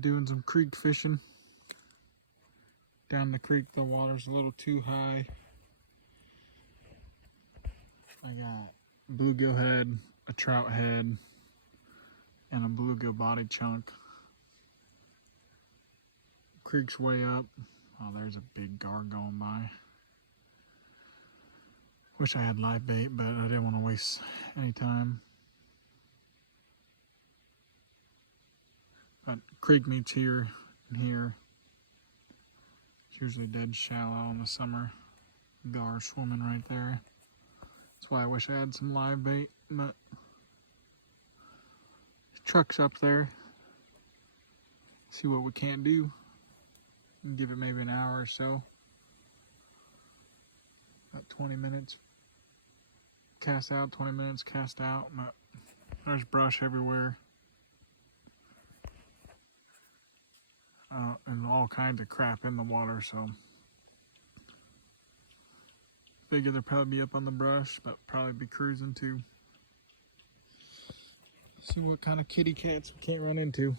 Doing some creek fishing. Down the creek, the water's a little too high. I got bluegill head, a trout head, and a bluegill body chunk. Creek's way up. Oh, there's a big gar going by. Wish I had live bait, but I didn't want to waste any time. But creek meets here and here. It's usually dead shallow in the summer. Gar swimming right there. That's why I wish I had some live bait, but the truck's up there. See what we can't do. Give it maybe an hour or so. About 20 minutes cast out, 20 minutes cast out. But there's brush everywhere. And all kinds of crap in the water, so figure they'll probably be up on the brush, but probably be cruising too. See what kind of kitty cats we can't run into.